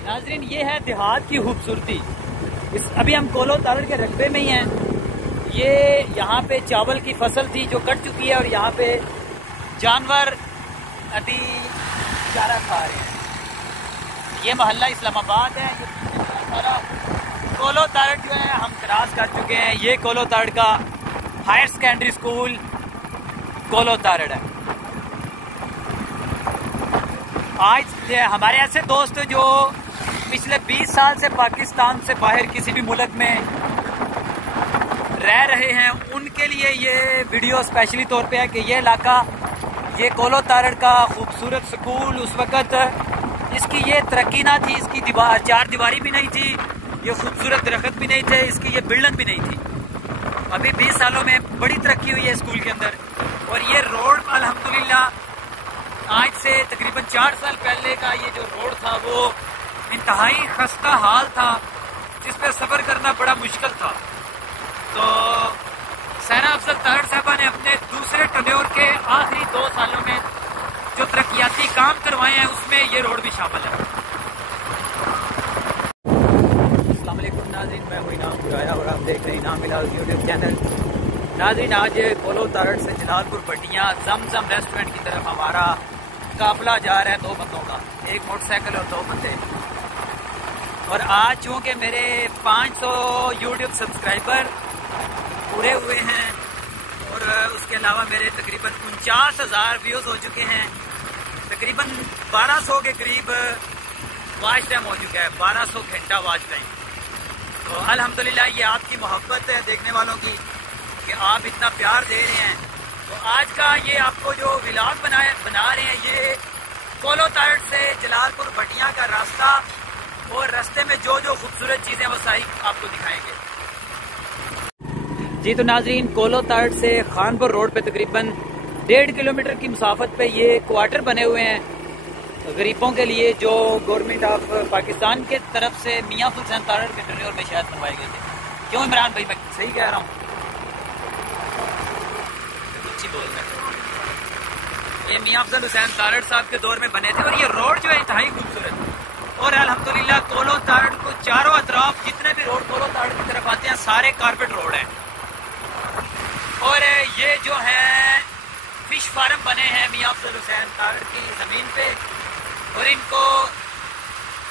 नाजरीन, ये है देहात की खूबसूरती। अभी हम कोलो तारड़ के रकबे में ही हैं। ये यहाँ पे चावल की फसल थी जो कट चुकी है और यहाँ पे जानवर अभी चारा खा रहे हैं। ये मोहल्ला इस्लामाबाद है। ये सारा कोलो तारड़ जो है हम क्रॉस कर चुके हैं। ये कोलो तारड़ का हायर सेकेंडरी स्कूल कोलो तारड़ है। आज हमारे ऐसे दोस्त जो पिछले 20 साल से पाकिस्तान से बाहर किसी भी मुल्क में रह रहे हैं, उनके लिए ये वीडियो स्पेशली तौर पे है कि ये इलाका, ये कोलो तारड़ का खूबसूरत स्कूल, उस वक़्त इसकी ये तरक्की ना थी, इसकी चार दीवारी भी नहीं थी, ये खूबसूरत दरख्त भी नहीं थे, इसकी ये बिल्डिंग भी नहीं थी। अभी 20 सालों में बड़ी तरक्की हुई है स्कूल के अंदर। और ये रोड अल्हम्दुलिल्लाह आज से तकरीबन 4 साल पहले का ये जो रोड था वो इंतहाई खस्ता हाल था, जिस पर सफ़र करना बड़ा मुश्किल था। तो सहरा अफजल तारड़ साहबा ने अपने दूसरे टर्न्योर के आखिरी 2 सालों में जो तरक्याती काम करवाए हैं उसमें ये रोड भी शामिल है। अस्सलाम वालेकुम नाज़रीन, मैं हूं इनाम बुराया और आप देख रहे हैं इनाम बिलाल यूट्यूब चैनल। नाज़रीन, आज कोलो तारड़ से जलालपुर भटियां जमजम रेस्टोरेंट की तरफ हमारा काफिला जा रहा है 2 बंदों का, एक मोटरसाइकिल और 2 बंदे। और आज चूँकि मेरे 500 यूट्यूब सब्सक्राइबर पूरे हुए हैं और उसके अलावा मेरे तकरीबन 49,000 व्यूज़ हो चुके हैं, तकरीबन 1200 के करीब वॉच टाइम हो चुका है, 1200 घंटा वॉच टाइम। तो अल्हम्दुलिल्लाह ये आपकी मोहब्बत है देखने वालों की कि आप इतना प्यार दे रहे हैं। तो आज का ये आपको जो व्लॉग बना रहे हैं, ये कोलो तारड़ से जलालपुर भटियां का रास्ता और रास्ते में जो जो खूबसूरत चीज़ें वो सारी आपको दिखाएंगे। जी तो नाजरीन, कोलो तारड़ से खानपुर रोड पे तकरीबन 1.5 किलोमीटर की मुसाफत पे ये क्वार्टर बने हुए हैं गरीबों के लिए, जो गवर्नमेंट ऑफ पाकिस्तान के तरफ से मियां हुसैन तारड़ के टर्न्योर में शायद बनवाए गए थे। क्यों इमरान भाई, मैं सही कह रहा हूँ? ये मियां हुसैन तारड़ साहब के दौर में बने थे और ये रोड जो है इंतहाई खूबसूरत। और अल्हम्दुलिल्लाह कोलो तारड़ को चारों अतराफ जितने भी रोड कोलो तारड़ की तरफ आते हैं सारे कारपेट रोड हैं। और ये जो है फिश फार्म बने हैं मियां हुसैन तारड़ की ज़मीन पे, और इनको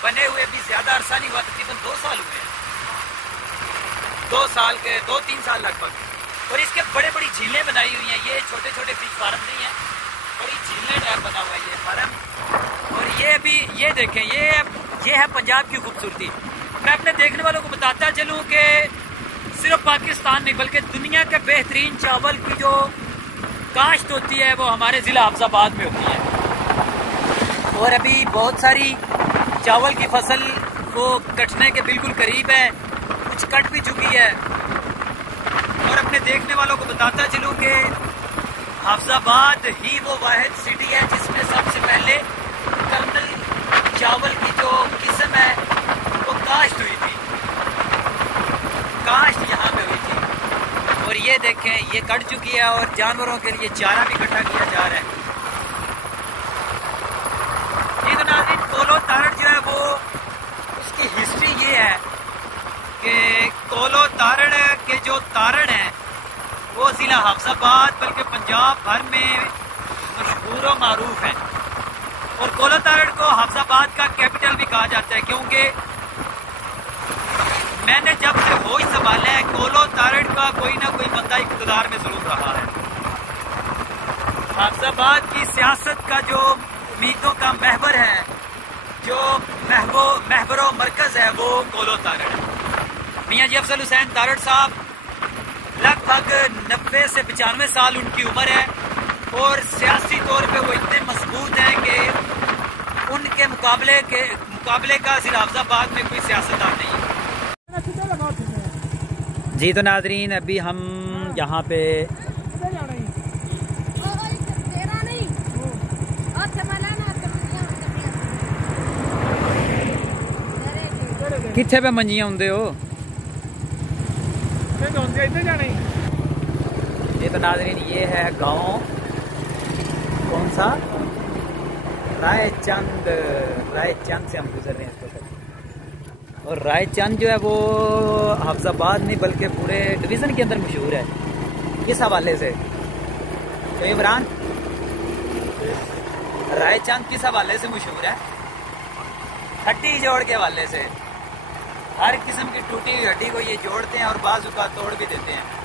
बने हुए भी ज़्यादा अरसा नहीं हुआ, तकरीबन 2 साल हुए हैं, 2-3 साल लगभग। और इसके बड़े बड़ी झीलें बनाई हुई हैं। ये छोटे छोटे फिश फार्म नहीं है, बड़ी झीलें टाइप बना हुआ है ये फार्म। और ये भी ये देखें, ये है पंजाब की खूबसूरती। मैं अपने देखने वालों को बताता चलूँ कि सिर्फ पाकिस्तान नहीं बल्कि दुनिया के बेहतरीन चावल की जो काश्त होती है वो हमारे ज़िला हाफिजाबाद में होती है। और अभी बहुत सारी चावल की फसल वो कटने के बिल्कुल करीब है, कुछ कट भी चुकी है। और अपने देखने वालों को बताता चलूँ कि हाफिजाबाद ही वो वाहिद सिटी है जिसमें सबसे पहले कर्नल चावल की जो किस्म है वो काश्त हुई थी, काश्त यहाँ पे हुई थी। और ये देखें, ये कट चुकी है और जानवरों के लिए चारा भी इकट्ठा किया जा रहा है। ये तो नाज़रीन, कोलो तारड़ जो है वो उसकी हिस्ट्री ये है कि कोलो तारड़ के जो तारड़ हैं वो ज़िला हाफिजाबाद बल्कि पंजाब भर में मशहूर व मारूफ है। और कोलो तारड़ को हाफिजाबाद का कैपिटल भी कहा जाता है, क्योंकि मैंने जब से होश संभाला है कोलो तारड़ का कोई ना कोई बंदा इक़्तिदार में जरूर रहा है। हाफिजाबाद की सियासत का जो उम्मीदों का महवर है, जो महवर मरकज है, वो कोलो तारड़ है। मियां जी अफजल हुसैन तारड़ साहब लगभग 90 से 95 साल उनकी उम्र है और सियासी तौर पे वो इतने मजबूत हैं कि उनके मुकाबले का ज़िला हाफिजाबाद में कोई सियासतदान नहीं है। जी तो नाजरीन, अभी हम यहाँ पे किथे पे मंजियां होंदे हो? ये तो नाजरीन ये है गांव, कौन सा? रायचंद से हम गुजर रहे हैं इस वक्त। और रायचंद जो है वो हाफिजाबाद नहीं बल्कि पूरे डिवीज़न के अंदर मशहूर है। किस हवाले से तो इमरान, रायचंद किस हवाले से मशहूर है? हड्डी जोड़ के हवाले से। हर किस्म की टूटी हुई हड्डी को ये जोड़ते हैं और बाजू का तोड़ भी देते हैं।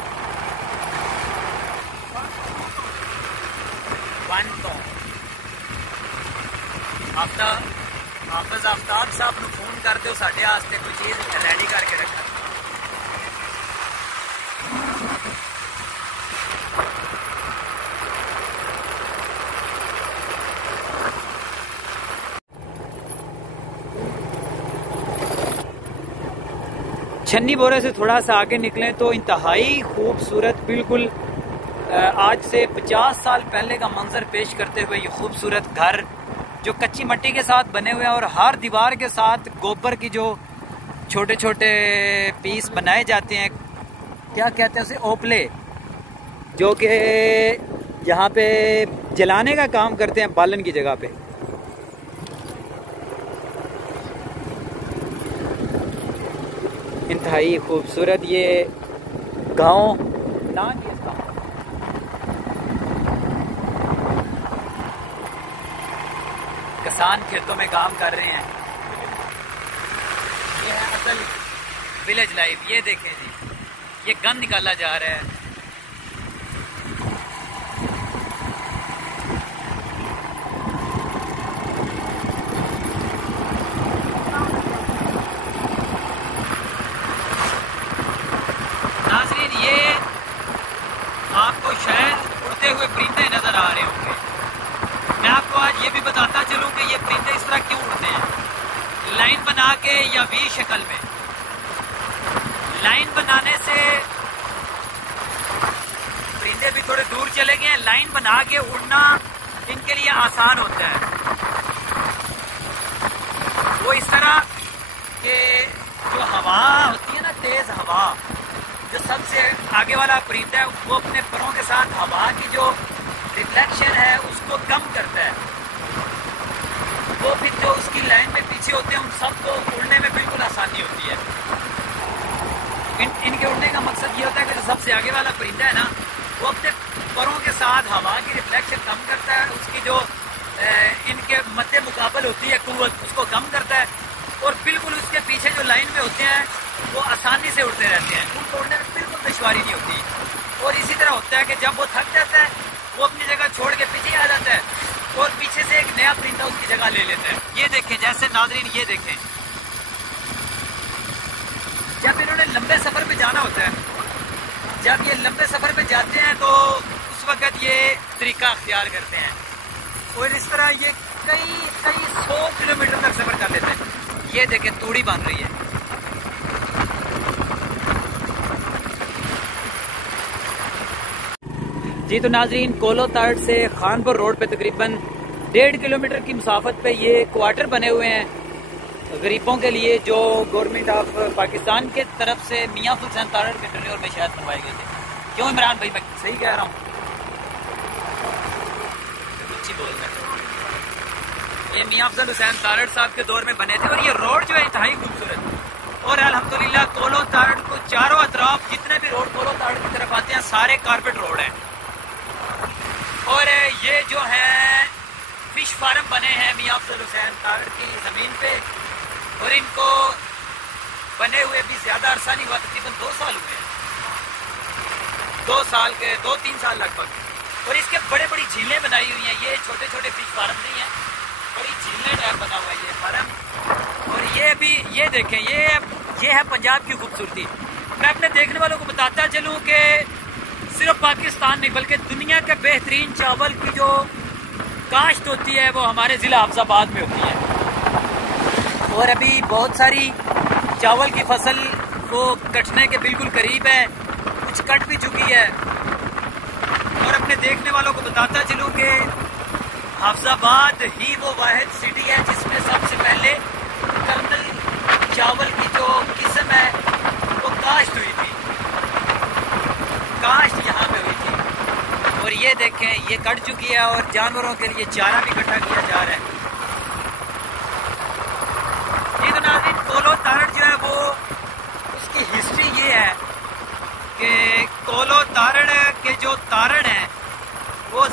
हाफिज आफ्ताब साहब को फोन कर दो, साढ़े वास्ते कोई चीज़ रेडी करके रखा। छन्नी बोरे से थोड़ा सा आगे निकलें तो इंतहाई खूबसूरत, बिल्कुल आज से 50 साल पहले का मंजर पेश करते हुए ये खूबसूरत घर जो कच्ची मिट्टी के साथ बने हुए हैं और हर दीवार के साथ गोबर की जो छोटे छोटे पीस बनाए जाते हैं, क्या कहते हैं उसे, ओपले, जो कि यहाँ पे जलाने का काम करते हैं बालन की जगह पे। इंतहाई खूबसूरत ये गांव ना जी, इसका किसान खेतों में काम कर रहे हैं। ये है असल विलेज लाइफ। ये देखें जी, ये गन निकाला जा रहा है। नाज़रीन, ये आपको शायद उड़ते हुए परिंदे नजर आ रहे होंगे। मैं आपको आज ये भी बताता चलूं कि ये परिंदे इस तरह क्यों उड़ते हैं, लाइन बना के या वी शक्ल में। लाइन बनाने से परिंदे भी थोड़े दूर चले गए हैं। लाइन बना के उड़ना इनके लिए आसान होता है। वो इस तरह के जो हवा होती है ना, तेज हवा, जो सबसे आगे वाला परिंदा है वो अपने परों के साथ हवा की जो रिफ्लेक्शन है उसको कम करता है। वो फिर जो उसकी लाइन में पीछे होते हैं उन सबको उड़ने में बिल्कुल आसानी होती है। इनके उड़ने का मकसद ये होता है कि जो सबसे आगे वाला परिंदा है ना, वो अपने परों के साथ हवा की रिफ्लेक्शन कम करता है, उसकी जो इनके मद्दे मुकाबल होती है कुव्वत, उसको कम करता है, और बिल्कुल उसके पीछे जो लाइन में होते हैं वो आसानी से उड़ते रहते हैं। उनको उड़ने में बिल्कुल दुश्वारी नहीं होती। और इसी तरह होता है कि जब वो थक जाता है वो अपनी जगह छोड़ के पीछे आ जाता है और पीछे से एक नया परिंदा उसकी जगह ले लेता है। ये देखें, जैसे नाज़रीन ये देखें, जब इन्होंने लंबे सफर पे जाना होता है, जब ये लंबे सफर पे जाते हैं तो उस वक्त ये तरीका अख्तियार करते हैं और इस तरह ये कई 100 किलोमीटर तक सफर कर लेते हैं। ये देखें, तूड़ी बन रही है। जी तो नाज़रीन, कोलो ताड़ से खानपुर रोड पे तकरीबन 1.5 किलोमीटर की मुसाफत पे ये क्वार्टर बने हुए हैं गरीबों के लिए, जो गवर्नमेंट ऑफ पाकिस्तान के तरफ से मियां हुसैन तारड़ के टेन्योर में शायद बनवाए गए थे। क्यों इमरान भाई, मैं सही कह रहा हूँ? अच्छी बोल रहे हैं। ये मियां हुसैन तारड़ साहब के दौर में बने थे और ये रोड जो है इंतहाई खूबसूरत। और अल्हम्दुलिल्लाह कोलो ताड़ को चारों अतराफ जितने भी रोड कोलो ताड़ की तरफ आते हैं सारे कारपेट रोड हैं। और ये जो है फिश फार्म बने हैं मियां हुसैन तारड़ की ज़मीन पे, और इनको बने हुए भी ज़्यादा अरसा नहीं हुआ, तकरीबन 2 साल हुए हैं, 2-3 साल लगभग। और इसके बड़े बड़ी झीलें बनाई हुई हैं। ये छोटे छोटे फिश फार्म नहीं है, बड़ी झीलें टाइप बना हुआ है ये फार्म। और ये भी ये देखें, ये है पंजाब की खूबसूरती। मैं अपने देखने वालों को बताता चलूँ कि सिर्फ पाकिस्तान नहीं बल्कि दुनिया के बेहतरीन चावल की जो काश्त होती है वो हमारे ज़िला हाफिजाबाद में होती है। और अभी बहुत सारी चावल की फसल वो कटने के बिल्कुल करीब है, कुछ कट भी चुकी है। और अपने देखने वालों को बताता चलूँ कि हाफिजाबाद ही वो वाहिद सिटी है जिसमें सबसे पहले कर्नल चावल की जो किस्म है वो काश्त हुई थी, काश्त यहाँ पे हुई थी। और ये देखें, ये कट चुकी है और जानवरों के लिए चारा भी इकट्ठा किया जा रहा है। ये तो नाज़रीन कोलो ताड़ जो है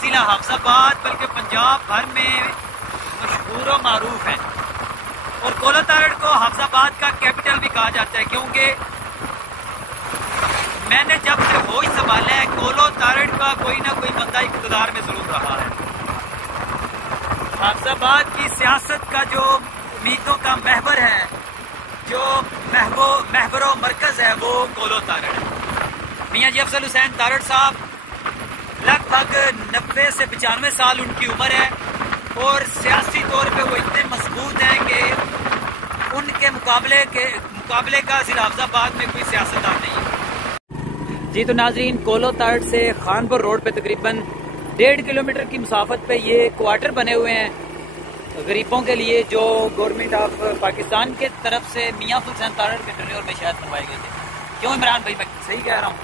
ज़िला हाफजाबाद बल्कि पंजाब भर में मशहूर व मारूफ है। और कोलो तारड़ को हाफजाबाद का कैपिटल भी कहा जाता है, क्योंकि मैंने जब से होश संभाला है कोलो तारड़ का कोई ना कोई बंदा इक़्तिदार में जरूर रहा है। हाफजाबाद की सियासत का जो उम्मीदों का महवर है, जो महवर मरकज है, वो कोलो तारड़ है। मियाँ जी अफजल हुसैन तारड़ साहब लगभग 90 से 95 साल उनकी उम्र है और सियासी तौर पे वो इतने मजबूत हैं कि उनके मुकाबले का ज़िला हाफजाबाद में कोई सियासतदान नहीं है। जी तो नाजरीन, कोलो तारड़ से खानपुर रोड पे तकरीबन 1.5 किलोमीटर की मुसाफत पे ये क्वार्टर बने हुए हैं गरीबों के लिए, जो गवर्नमेंट ऑफ पाकिस्तान के तरफ से मियाँ अफजल हुसैन तारड़ के टेन्योर में शायद बनवाए गए थे। क्यों इमरान भाई, मैं सही कह रहा हूँ?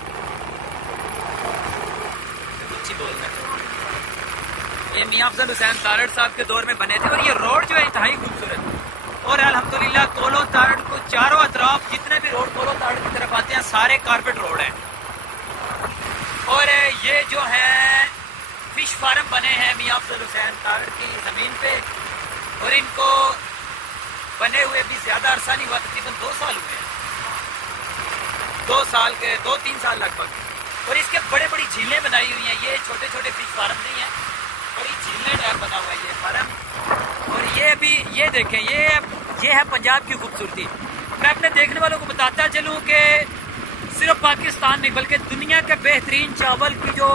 ये मियाँ अफजल हुसैन तारड़ साहब के दौर में बने थे और ये रोड जो है इंतहाई खूबसूरत। और अल्हम्दुलिल्लाह कोलो तारड़ को चारों अतराफ जितने भी रोड कोलो तारड़ की तरफ आते हैं सारे कारपेट रोड हैं। और ये जो है फिश फार्म बने हैं मियाँ अफजल हुसैन तारड़ की ज़मीन पे, और इनको बने हुए भी ज़्यादा अरसा नहीं हुआ, तकरीबन 2 साल हुए हैं, 2-3 साल लगभग। और इसके बड़े बड़ी झीलें बनाई हुई हैं। ये छोटे छोटे फिश फार्म नहीं है, बड़ी झीलें टाइप बना हुआ है ये फार्म। और ये भी ये देखें, ये है पंजाब की खूबसूरती। मैं अपने देखने वालों को बताता चलूँ कि सिर्फ पाकिस्तान नहीं बल्कि दुनिया के बेहतरीन चावल की जो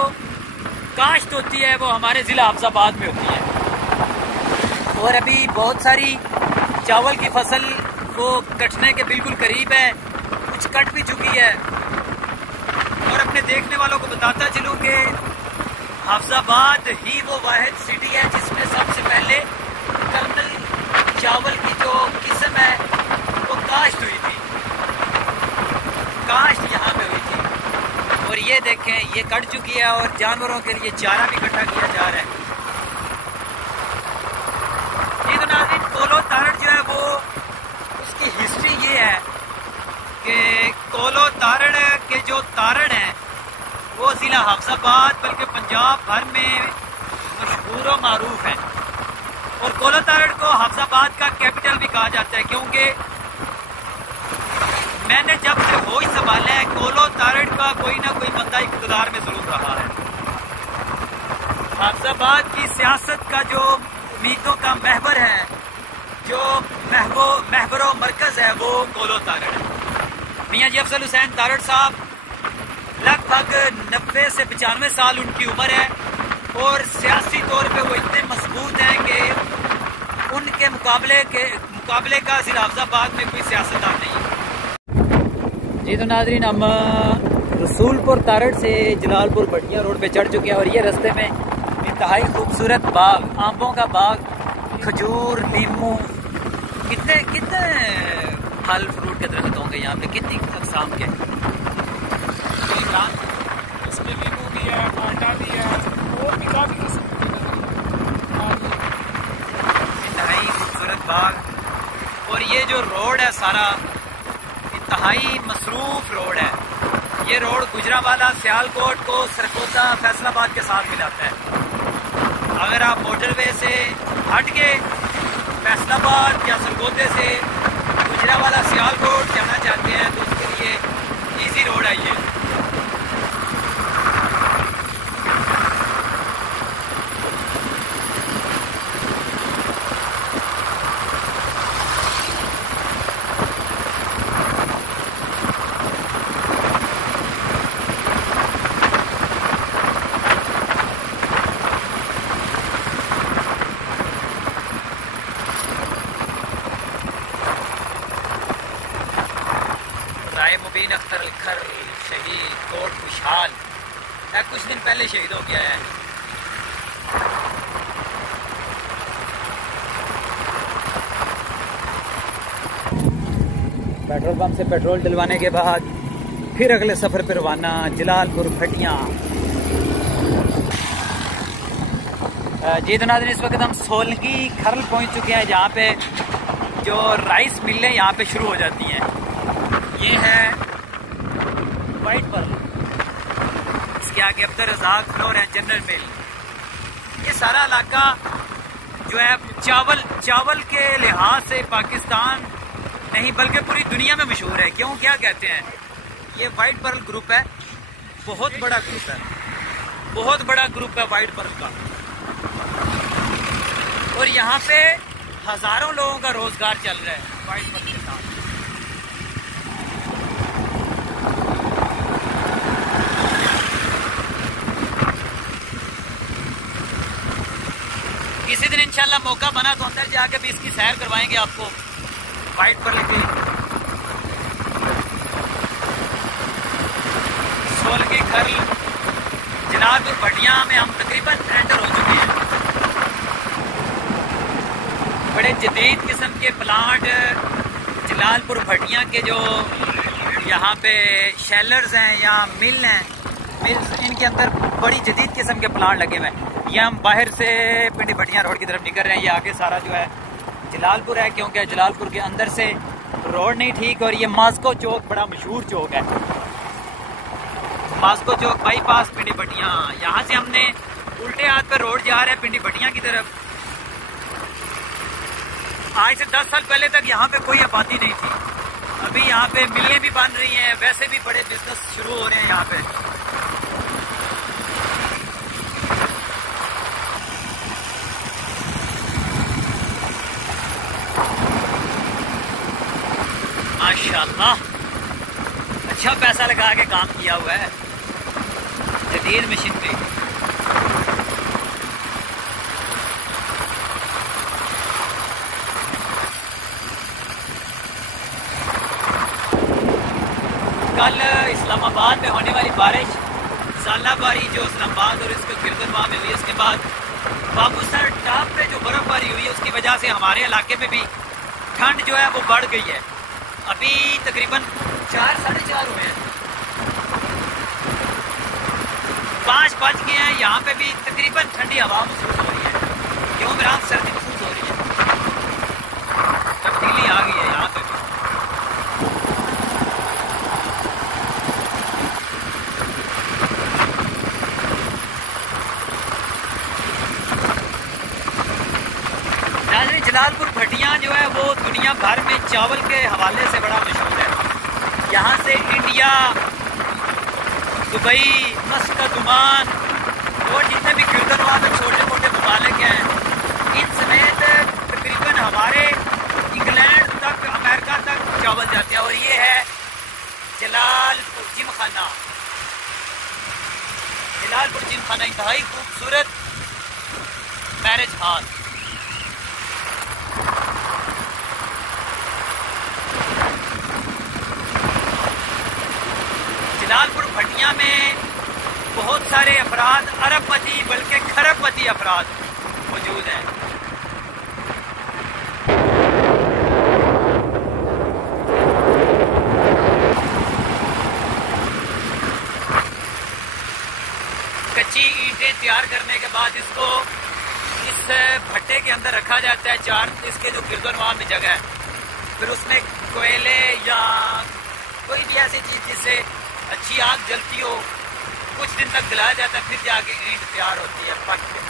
काश्त होती है वो हमारे ज़िला हाफजाबाद में होती है। और अभी बहुत सारी चावल की फसल वो कटने के बिल्कुल करीब है, कुछ कट भी चुकी है। और अपने देखने वालों को बताता चलूँ कि हाफजाबाद ही वो वाहिद सिटी है जिसमें सबसे पहले कर्नल चावल की जो किस्म है वो काश्त हुई थी, काश्त यहाँ पे हुई थी। और ये देखें, ये कट चुकी है और जानवरों के लिए चारा भी इकट्ठा किया जा रहा है। ये तो नाज़रीन, कोलो तारड़ जो है वो उसकी हिस्ट्री ये है कि कोलो तारड़ के जो तारड़ हैं वो ज़िला हाफजाबाद बल्कि पंजाब भर में मशहूर व मारूफ है। और कोलो तारड़ को हाफजाबाद का कैपिटल भी कहा जाता है, क्योंकि मैंने जब से होश संभाला है कोलो तारड़ का कोई ना कोई बंदा इक़्तिदार में जरूर रहा है। हाफजाबाद की सियासत का जो उम्मीदों का महवर है, जो महवर मरकज है, वो कोलो तारड़ है। मियाँ जी अफजल हुसैन तारड़ साहब लगभग 90 से 95 साल उनकी उम्र है और सियासी तौर पे वो इतने मजबूत हैं कि उनके मुकाबले का ज़िला हाफजाबाद में कोई सियासतदान नहीं है। जी तो नाजरीन, हम रसूलपुर तारड़ से जलालपुर भटिया रोड पे चढ़ चुके हैं और ये रास्ते में इंतहाई खूबसूरत बाग, आंबों का बाग, खजूर, नींबू, कितने फल फ्रूट के दरख्त होंगे यहाँ पे, कितनी अक़साम के। इसमें नींबू भी है, माल्टा भी है, और भी काफ़ी किस्म के इंतहाई खूबसूरत बाग। और ये जो रोड है सारा इंतहाई मसरूफ रोड है। ये रोड गुजरावाला सियालकोट को सरगोदा फैसलाबाद के साथ मिलाता है। अगर आप मोटरवे से हट के फैसलाबाद या सरगोदे से गुजरावाला सियालकोट जाना चाहते हैं तो उसके लिए इजी रोड है ये। मुबीन अख्तर लिखर शहीद कोट खुशहाल कुछ दिन पहले शहीद हो गया है। पेट्रोल पंप से पेट्रोल डलवाने के बाद फिर अगले सफर पर रवाना जलालपुर भटिया। जी तो नाज़रीन, इस वक्त हम सोलगी खरल पहुंच चुके हैं, जहाँ पे जो राइस मिलें यहाँ पे शुरू हो जाती हैं। ये है वाइट पर्ल, इसके आगे अब्दुल रज़ाक फ्लोर है जनरल मिल, ये सारा इलाका जो है चावल के लिहाज से पाकिस्तान नहीं बल्कि पूरी दुनिया में मशहूर है। क्यों, क्या कहते हैं, ये वाइट पर्ल ग्रुप है, बहुत बड़ा ग्रुप है, बहुत बड़ा ग्रुप है वाइट पर्ल का। और यहाँ पे हजारों लोगों का रोजगार चल रहा है वाइट पर्ल के साथ। किसी दिन इंशाल्लाह मौका बना तो अंदर जाके भी इसकी सैर करवाएंगे आपको वाइट पर्ल के। सोलगी खरल जलालपुर भटिया में हम तकरीबन एंटर हो चुके हैं। बड़े जदीद किस्म के प्लांट जलालपुर भटिया के जो यहाँ पे शेलर्स हैं या मिल्स, इनके अंदर बड़ी जदीद किस्म के प्लांट लगे हुए हैं। ये हम बाहर से पिंडी भटिया रोड की तरफ निकल रहे हैं। ये आगे सारा जो है जलालपुर है, क्योंकि जलालपुर के अंदर से रोड नहीं ठीक। और ये मास्को चौक बड़ा मशहूर चौक है, मास्को चौक बाईपास पिंडी भटिया। यहाँ से हमने उल्टे हाथ पर रोड जा रहे हैं पिंडी भटिया की तरफ। आज से 10 साल पहले तक यहाँ पे कोई आबादी नहीं थी। अभी यहाँ पे मिलें भी बन रही हैं, वैसे भी बड़े बिजनेस शुरू हो रहे हैं यहाँ पे। माशाल्लाह अच्छा पैसा लगा के काम किया हुआ है, जदीद मशीनरी। कल इस्लामाबाद में होने वाली बारिश सालाबारी जो इस्लामाबाद और इसके गिरदनवा में हुई, उसके बाद बाबूसर टाप पे जो बर्फबारी हुई है उसकी वजह से हमारे इलाके में भी ठंड जो है वो बढ़ गई है। अभी तकरीबन 4 साढ़े 4 हुए हैं, 5 बज गए हैं। यहाँ पे भी तकरीबन ठंडी हवा महसूस हो रही है, क्यों मेरा सर्दी महसूस हो रही है, तब्दीली आ गई है यहाँ पे भी। जलालपुर भटिया जो है वो दुनिया भर में चावल के हवाले से बड़ा मशहूर है। यहाँ से इंडिया, दुबई, मस्कत, ओमान और जितने भी गिरदनवा में छोटे मोटे ममालिक हैं, इन समेत तकरीबन हमारे इंग्लैंड तक, अमेरिका तक चावल जाते हैं। और ये है जलालपुर जिमखाना। जलालपुर जिमखाना इंतहाई खूबसूरत मैरिज हॉल। जलालपुर भटिया में बहुत सारे अफराद, अरबपति बल्कि खरबपति अफराद मौजूद हैं। कच्ची ईंटें तैयार करने के बाद इसको इस भट्टे के अंदर रखा जाता है। 4 इसके जो गिरदनवा में जगह है, फिर उसमें कोयले या कोई भी ऐसी चीज जिससे अच्छी आग जलती हो, कुछ दिन तक जलाया जाता है, फिर जाके ईंट तैयार होती है पक के।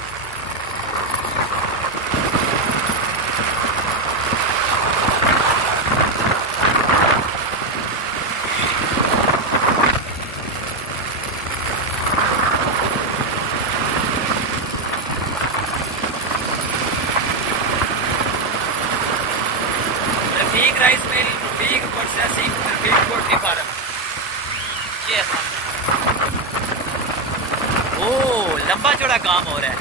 Rafiq rice mill, Rafiq processing, Rafiq poultry farm. ओ लंबा चौड़ा काम हो रहा है।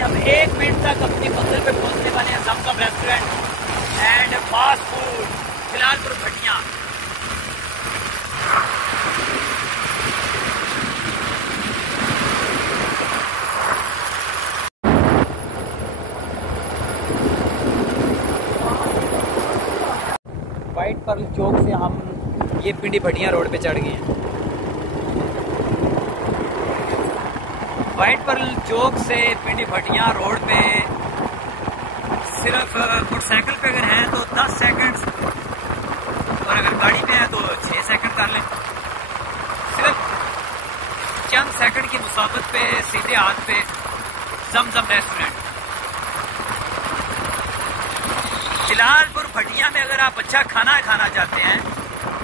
हम 1 मिनट तक अपनी मंजिल पे पहुंचने वाले हैं। समकम restaurant and fast food Jalalpur Bhatia. White pearl Chowk से हम ये पिंडी भटिया रोड पे चढ़ गए हैं। वाइट पर्ल चौक से पिंडी भटिया रोड पे सिर्फ मोटरसाइकिल पे अगर हैं तो 10 सेकंड, और अगर गाड़ी पे हैं सेकंड की मुसाफत पे सीधे हाथ पे जमजम रेस्टोरेंट। जलालपुर भटिया में अगर आप अच्छा खाना खाना चाहते हैं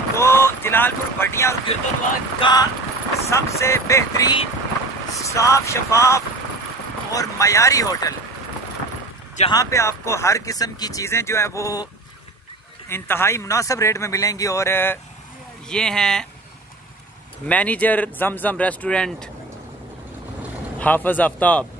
तो जलालपुर भटिया और गिरदुलवाद का सबसे बेहतरीन साफ शफाफ और मयारी होटल, जहाँ पे आपको हर किस्म की चीज़ें जो है वो इंतहाई मुनासिब रेट में मिलेंगी। और ये हैं मैनेजर जमजम रेस्टोरेंट हाफिज आफ्ताब।